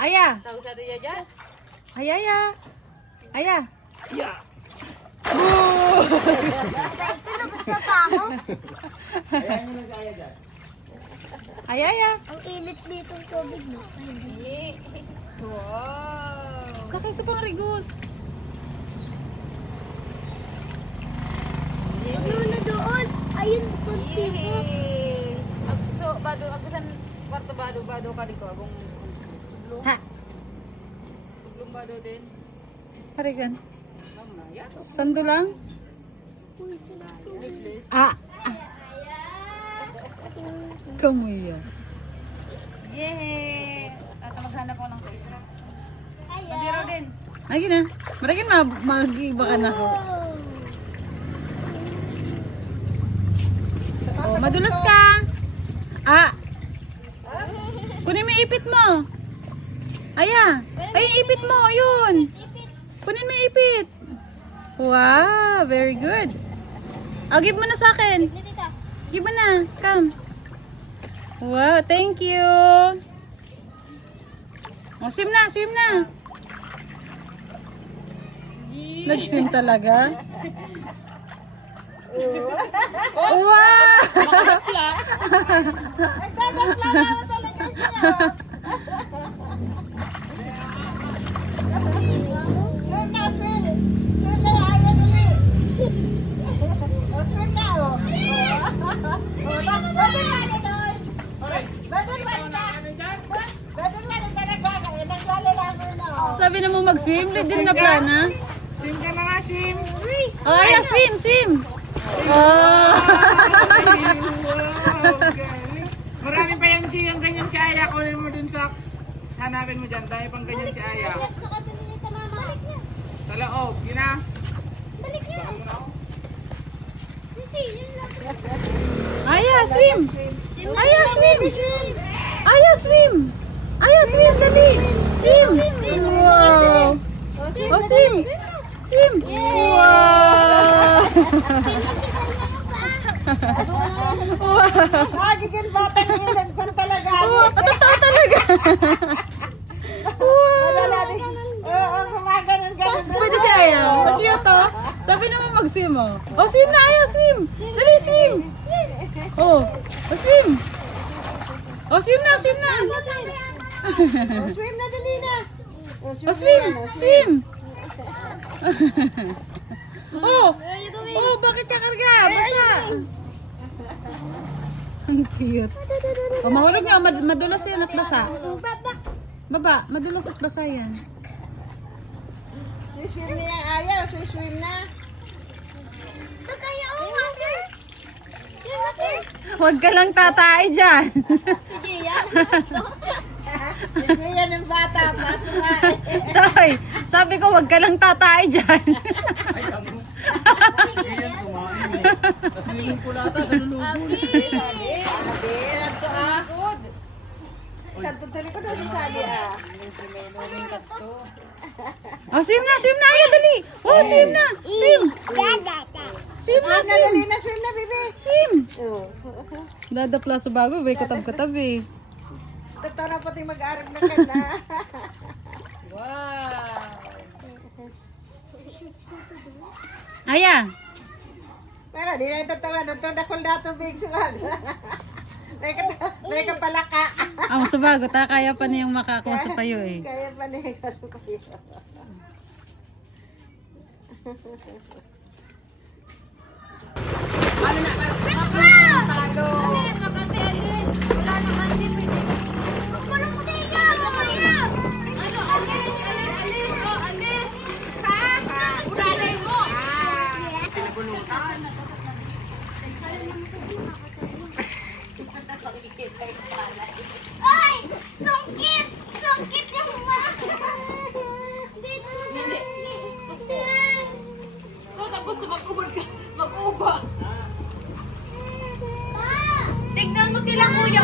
Aya. Tahu satu ya aja. Aya, aya. Aya. Ya. Sa pa ako. Ayan yung nag-aya dyan. Aya, aya. Ang init dito ng tubig mo. Wow. Nakaiso pang rigus. Ano na doon? Ayun, kunti mo. Yeay. So bado agasan kwarto bado kali ko abong sebelum Ha. sebelum bado din. Parigan. Mama ya. Sando lang. Sleeveless. Ah. Kamuya. Yeay. At maghanap ako ng isa. Madiro din. Ay, na. Maragin mag-iba ka na ako. Oh, madulas ka. Ah. Kunin mo yung ipit mo. Aya. Ay, yung ipit mo. Ayun. Kunin mo yung ipit. Wow, very good. Oh, give mo na sa akin. Give mo na. Come. Wow, thank you. Oh, swim na, swim na. Nag-swim talaga? Wow! Swim na, swim. Swim na, ayaw nili. O, swim na, o. Badun ba talaga? Naglalalago na, o. Sabi na mo mag-swim, din na plana. Swim ka na nga, swim. Oh, ayan, swim, swim. Oh. Wow, galing. Marami pa yan, G, yung ganyan si Aya. Kunin mo dun sa hanapin mo dyan. Dahil pang ganyan si Aya. Sa loob, yun na. Balik niya. Bakal mo na ako. Aya, swim. Aya, swim. Aya, swim. Aya, swim, dali. Swim. Wow. Oh, swim. Swim. Wow. Magiging batang ilan pa talaga. Wow, totoo talaga. Wow. Oo, gumaganon-ganon. Pwede si Aya. Cute, oh. Sabi naman mag-swim, oh. Oh, swim na, Aya, swim. Dali, swim. Oh, swim. Oh, swim na, swim na. O, swim na, dali na. Oh, swim, swim. Oh, oh, bakit ka karga? Basa. Ang cute. Oh, mahulog niyo, madulas yan at basa. Baba, madulas at basa yan. Swim na yan, ayaw. Swim na. Ito kayo, water. Swim na, sir. Huwag ka lang tatay dyan. Sige, yan. Sige, yan ang bata. Tay, sabi ko huwag ka lang tatay dyan. Kasi yung pulata sa lulubog. Santo tuloy ko daw si Sally, ah. Oh, swim na, Aya, dali. Oh, swim na, swim. Swim na, swim. Dali na, swim na, bebe. Swim. Oh. Dadapla sa bago, may katab-katab eh. Totoo na pati mag-arag na ka na. Wow. Aya. Pero di na tatawa. Doon na kung dato big sulan. May kapalaka. Ang sa bago, kaya pa niyang makakuha sa payo eh. Kaya pa na yung kasukayo. Ay! Sungkit! Sungkit yung mga! Dito na! Kung gusto mag-uba. Tignan mo sila kuya.